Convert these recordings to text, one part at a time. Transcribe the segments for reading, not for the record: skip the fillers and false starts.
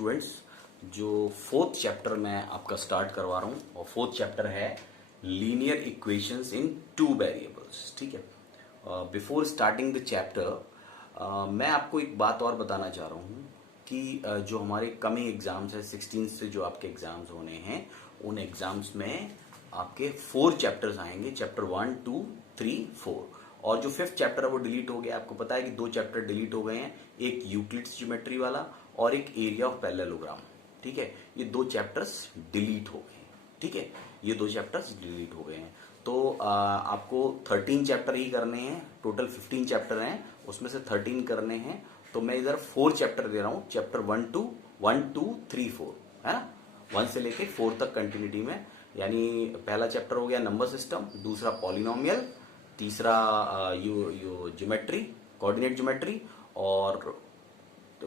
Students, जो fourth chapter मैं आपका स्टार्ट करवा रहा हूँ और फोर्थ चैप्टर है लीनियर इक्वेशंस इन टू वेरिएबल्स। ठीक है, बिफोर स्टार्टिंग द चैप्टर मैं आपको एक बात और बताना चाह रहा हूँ कि जो हमारे कमिंग एग्जाम्स है 16 से जो आपके एग्जाम्स होने हैं, उन एग्जाम्स में आपके 4 चैप्टर्स आएंगे, चैप्टर 1, 2, 3, 4। और जो 5th चैप्टर है वो डिलीट हो गया। आपको पता है कि 2 चैप्टर डिलीट हो गए हैं, एक यूक्लिड्स ज्योमेट्री वाला और एक एरिया ऑफ पैरेललोग्राम। ठीक है, ये 2 चैप्टर्स डिलीट हो गए हैं। ठीक है, ये 2 चैप्टर्स डिलीट हो गए हैं। तो आपको 13 चैप्टर ही करने हैं, टोटल 15 चैप्टर हैं, उसमें से 13 करने हैं। तो मैं इधर 4 चैप्टर दे रहा हूँ, चैप्टर 1, 2, 3, 4, है ना, 1 से लेके 4 तक कंटिन्यूटी में। यानी पहला चैप्टर हो गया नंबर सिस्टम, दूसरा पॉलिनोमियल, तीसरा यो ज्योमेट्री, कोऑर्डिनेट ज्योमेट्री, और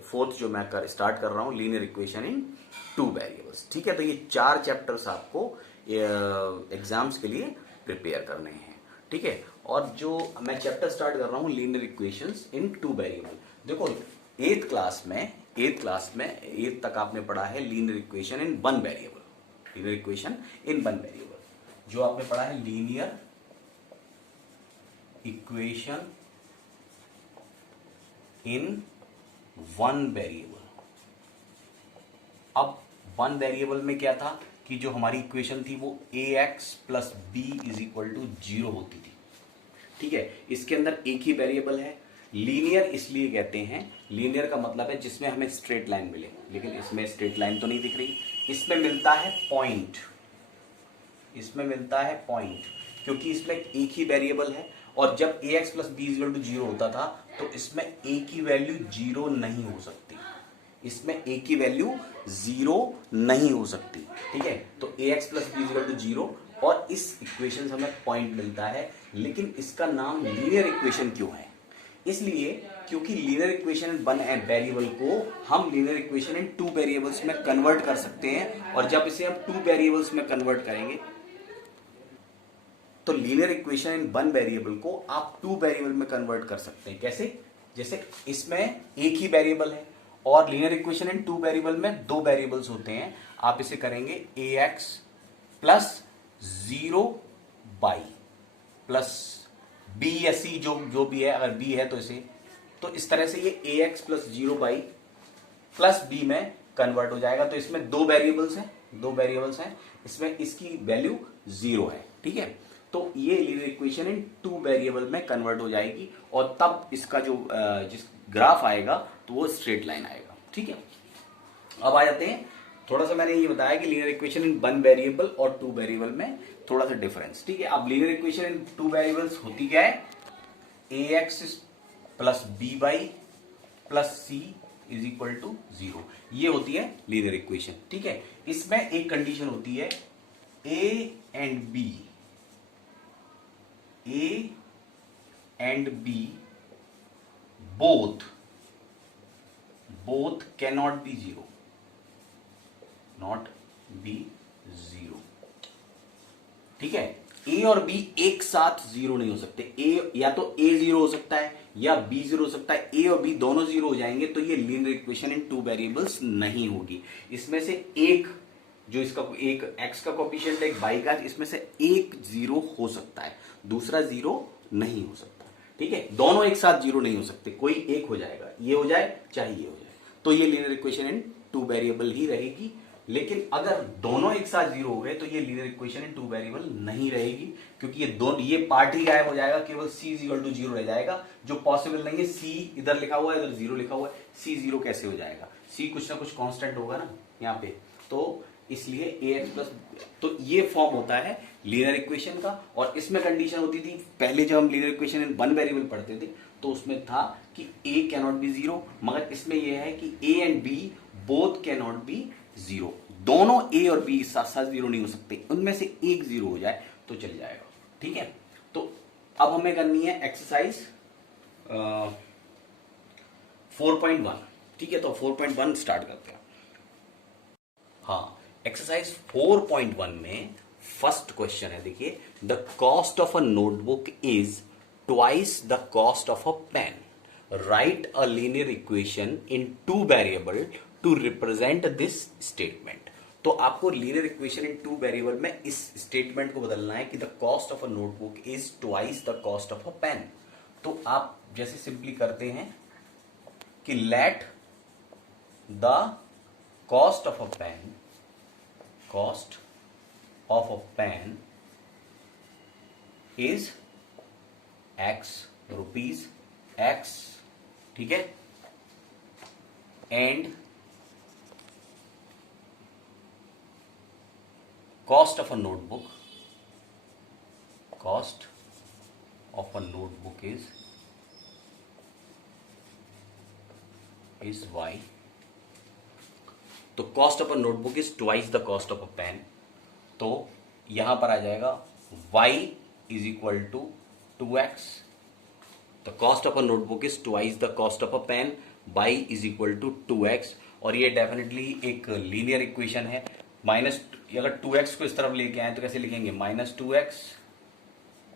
फोर्थ जो मैं स्टार्ट कर रहा हूं linear equation in two variables. ठीक है, तो ये 4 चैप्टर्स आपको एग्जाम्स के लिए प्रिपेयर करने हैं। ठीक है, और जो मैं चैप्टर स्टार्ट कर रहा हूं लीनियर इक्वेशंस इन टू वेरिएबल। देखो 8th क्लास में 8th तक आपने पढ़ा है linear equation in one variable, linear equation in one variable. जो आपने पढ़ा है linear equation in one variable. अब वन वेरिएबल में क्या था कि जो हमारी इक्वेशन थी वो ax plus b is equal to 0 होती थी। ठीक है, इसके अंदर एक ही वेरिएबल है। लीनियर इसलिए कहते हैं, लीनियर का मतलब है जिसमें हमें स्ट्रेट लाइन मिले, लेकिन इसमें स्ट्रेट लाइन तो नहीं दिख रही। इसमें मिलता है पॉइंट, इसमें मिलता है पॉइंट, क्योंकि इसमें एक ही वेरिएबल है। और जब ax plus b is equal to 0 होता था तो इसमें a की वैल्यू 0 नहीं हो सकती, इसमें a की वैल्यू 0 नहीं हो सकती। ठीक है, तो ax plus b is equal to 0 और इस इक्वेशन से हमें पॉइंट मिलता है। लेकिन इसका नाम लीनियर इक्वेशन क्यों है? इसलिए क्योंकि linear equation in one variable को हम linear equation in two variables में कन्वर्ट कर सकते हैं। और जब इसे हम टू वेरिएबल्स में कन्वर्ट करेंगे तो linear equation in one variable को आप टू वेरिएबल में कन्वर्ट कर सकते हैं। कैसे? जैसे इसमें एक ही वेरिएबल है और linear equation in two variable में 2 वेरिएबल्स होते हैं। आप इसे करेंगे ax plus 0 by plus b या c, जो भी है, अगर b है तो इसे, तो इस तरह से ये ax plus 0 by plus b में कन्वर्ट हो जाएगा। तो इसमें 2 वेरिएबल्स हैं, इसमें इसकी वैल्यू 0 है। ठीक है, तो ये linear equation in two variable में कन्वर्ट हो जाएगी और तब इसका जो जिस ग्राफ आएगा तो वो स्ट्रेट लाइन आएगा। ठीक है, अब आ जाते हैं, थोड़ा सा मैंने ये बताया कि linear equation in one variable और टू वेरिएबल में थोड़ा सा डिफरेंस। ठीक है, अब linear equation in two variables होती क्या है? ax plus b y plus C is equal to 0, ये होती है लीनियर इक्वेशन। ठीक है, इसमें एक कंडीशन होती है a and b both cannot be 0, not be 0। ठीक है, a और b एक साथ 0 नहीं हो सकते। a या तो a 0 हो सकता है या b 0 हो सकता है। a और b दोनों 0 हो जाएंगे तो ये linear equation in two variables नहीं होगी। इसमें से एक, जो इसका एक x का कोएफिशिएंट है, एक y का, इसमें से एक 0 हो सकता है, दूसरा 0 नहीं हो सकता। ठीक है, दोनों एक साथ 0 नहीं हो सकते, कोई एक हो जाएगा, ये हो जाए चाहे ये हो जाए, तो ये linear equation in two variable ही रहेगी। लेकिन अगर दोनों एक साथ 0 हो गए तो ये linear equation in two variable नहीं रहेगी, क्योंकि ये पार्ट ही गायब हो जाएगा, केवल c इज इक्वल टू 0 रह जाएगा, जो पॉसिबल नहीं है। c इधर लिखा हुआ है, इधर 0 लिखा हुआ है, c 0 कैसे हो जाएगा? c कुछ ना कुछ कांस्टेंट होगा ना यहाँ पे, तो इसलिए ax प्लस, तो ये फॉर्म होता है लीनियर इक्वेशन का। और इसमें कंडीशन होती थी पहले जब हम linear equation in one variable पढ़ते थे तो उसमें था कि a कैनॉट बी 0, मगर इसमें यह है कि a and b both cannot be 0, दोनों a और b साथ साथ 0 नहीं हो सकते, उनमें से एक 0 हो जाए तो चल जाएगा। ठीक है, तो अब हमें करनी है एक्सरसाइज 4.1। ठीक है, तो 4.1 स्टार्ट करते हैं। हाँ, एक्सरसाइज 4.1 में फर्स्ट क्वेश्चन है, देखिए, the cost of a notebook is twice the cost of a pen, right a linear equation in two variable to represent this statement. तो आपको linear equation in two variable में इस statement को बदलना है कि the cost of a notebook is twice the cost of a pen. तो आप जैसे सिंपली करते हैं कि let the cost of a pen is x rupees x, ठीक है, and cost of a notebook is y। तो cost of a notebook is twice the cost of a pen। तो यहां पर आ जाएगा y is equal to 2x। The cost of a notebook is twice the cost of a pen, y is equal to 2x। और ये definitely एक linear equation है। Minus, अगर 2x को इस तरफ लेके आए तो कैसे लिखेंगे, -2x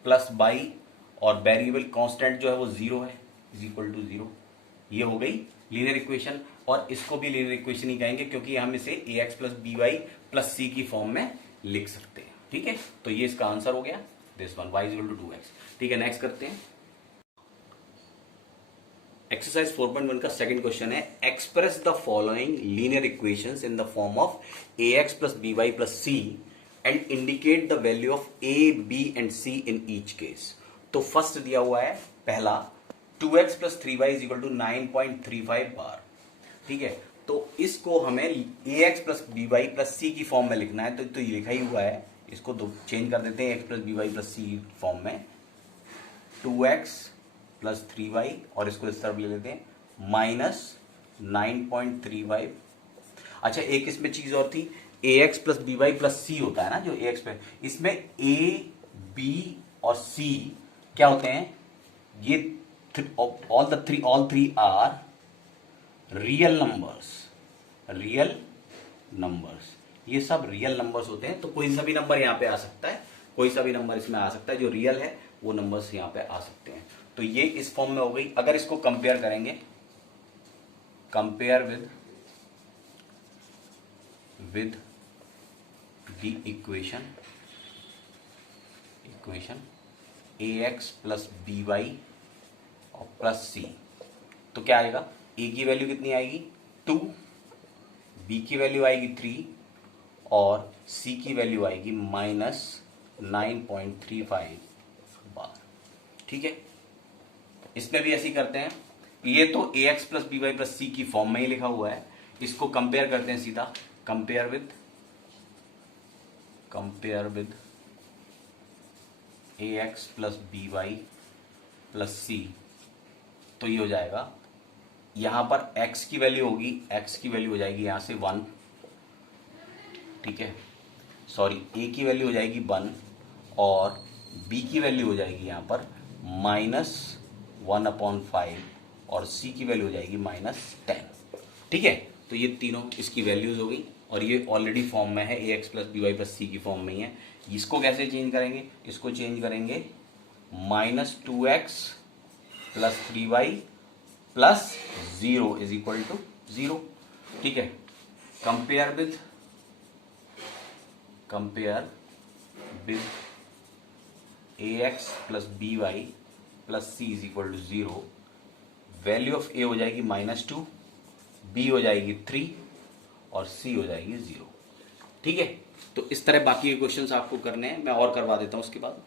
प्लस बाई, और वेरिएबल कांस्टेंट जो है वो 0 है, इज इक्वल टू 0। ये हो गई लीनियर इक्वेशन। और इसको भी लीनियर इक्वेशन ही कहेंगे क्योंकि हम इसे ax plus B Y plus C की फॉर्म में लिख सकते हैं, ठीक है। तो ये इसका आंसर हो गया, this one, y is equal to 2x। ठीक है, नेक्स्ट करते हैं। एक्सरसाइज 4.1 का सेकंड क्वेश्चन है, express the following linear equations in the form of ax plus B Y plus c and indicate the value of a, b and c in each case. तो first दिया हुआ है पहला 2x plus 3y is equal to 9.35 बार, ठीक है। तो इसको हमें ax plus B Y plus C की फॉर्म में लिखना है। तो ये लिखा ही हुआ है, इसको चेंज कर देते हैं x plus B Y plus C form में, 2x प्लस 3y, और इसको इस तरफ ले लेते हैं -9.35। अच्छा, एक इसमें चीज और थी, ax plus B Y plus C होता है ना जो ax पे, इसमें a, b और c क्या होते हैं, ये all three are real numbers, ये सब रियल नंबर्स होते हैं। तो कोई सा भी नंबर यहाँ पे आ सकता है, कोई सा भी नंबर इसमें आ सकता है, जो रियल है वो नंबर्स यहाँ पे आ सकते हैं। तो ये इस फॉर्म में हो गई। अगर इसको कंपेयर करेंगे, compare with the equation ax plus B y और प्लस सी, तो क्या आएगा, a की वैल्यू कितनी आएगी 2, b की वैल्यू आएगी 3 और c की वैल्यू आएगी -9.35 बार, ठीक है। इसमें भी ऐसे ही करते हैं, ये तो ax plus B Y plus C की फॉर्म में ही लिखा हुआ है, इसको कंपेयर करते हैं सीधा, compare with ax plus B Y plus सी। तो ये हो जाएगा, यहां पर x की वैल्यू होगी, x की वैल्यू हो जाएगी यहां से 1, ठीक है, सॉरी a की वैल्यू हो जाएगी 1 और b की वैल्यू हो जाएगी यहां पर -1/5 और c की वैल्यू हो जाएगी -10, ठीक है। तो ये तीनों इसकी वैल्यूज हो गई और ये ऑलरेडी फॉर्म में है, ax plus B Y plus C की फॉर्म में ही है। इसको कैसे चेंज करेंगे, इसको चेंज करेंगे -2x plus 3y plus 0 is equal to 0, ठीक है। Compare with ax plus B Y plus C is equal to 0, value of a हो जाएगी -2, b हो जाएगी 3 और c हो जाएगी 0, ठीक है। तो इस तरह बाकी के क्वेश्चंस आपको करने हैं, मैं और करवा देता हूं उसके बाद।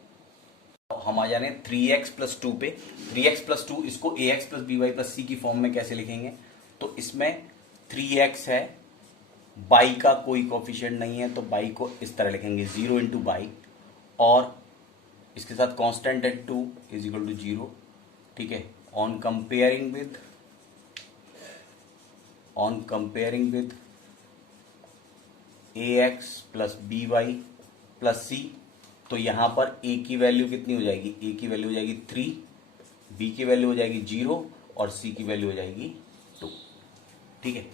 हम आ जाने 3x प्लस 2 पे। 3x प्लस 2 इसको ax plus B Y plus C की फॉर्म में कैसे लिखेंगे, तो इसमें 3x है, बाई का कोई कोफिशिएंट नहीं है, तो बाई को इस तरह लिखेंगे 0 इंटू बाई, और इसके साथ कांस्टेंट है 2 इज इक्वल टू 0, ठीक है। On comparing with ax plus B Y plus सी, तो यहां पर a की वैल्यू कितनी हो जाएगी, a की वैल्यू हो जाएगी 3, b की वैल्यू हो जाएगी 0 और c की वैल्यू हो जाएगी 2, ठीक है।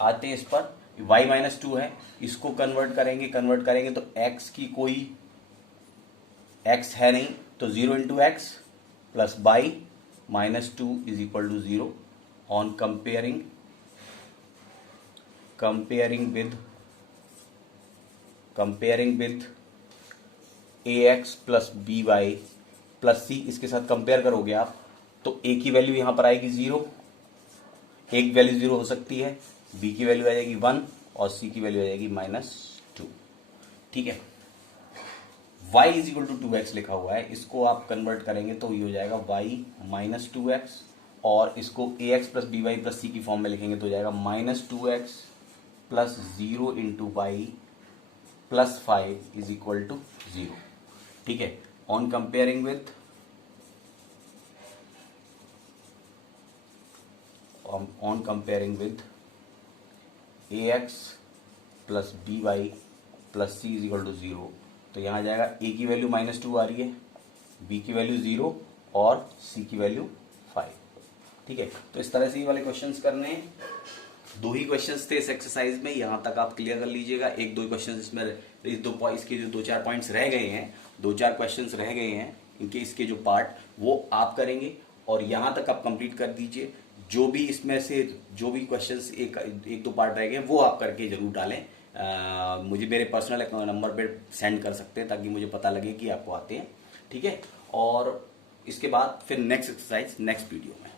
आते हैं इस पर, y -2 है, इसको कन्वर्ट करेंगे तो x की कोई x है नहीं, तो 0 into X plus by -2 is equal to 0। On comparing comparing with ax plus B Y plus C, इसके साथ कंपेयर करोगे आप तो a की वैल्यू यहां पर आएगी 0, a की वैल्यू 0 हो सकती है, b की वैल्यू आ जाएगी 1 और c की वैल्यू आ जाएगी -2। ठीक है, y is equal to 2x लिखा हुआ है, इसको आप कन्वर्ट करेंगे तो ये हो जाएगा y माइनस 2x, और इसको ax plus B Y plus C की फॉर्म में लिखेंगे तो हो जाएगा -2x plus 0 into Y plus 5 is equal to 0। ठीक है, on comparing with ax plus B Y plus C is equal to 0, तो यहाँ जाएगा a की वैल्यू -2 आ रही है, b की वैल्यू 0 और c की वैल्यू 5। ठीक है, तो इस तरह से ये वाले क्वेश्चंस करने हैं। 2 ही क्वेश्चंस थे इस एक्सरसाइज में, यहाँ तक आप क्लियर कर लीजिएगा। 1-2 क्वेश्चंस इसमें इसके जो 2-4 पॉइंट्स रह गए हैं, 2-4 क्वेश्चंस रह गए हैं, इनके इसके जो पार्ट वो आप करेंगे और यहाँ तक आप कंप्लीट कर दीजिए। जो भी इसमें से जो भी क्वेश्चंस एक दो पार्ट रह गए वो आप करके जरूर डालें। मुझे मेरे पर्सनल नंबर पे सेंड कर सकते हैं ताकि मुझे पता लगे कि आपको आते हैं। ठीक है, और इसके बाद फिर नेक्स्ट एक्सरसाइज नेक्स्ट वीडियो में।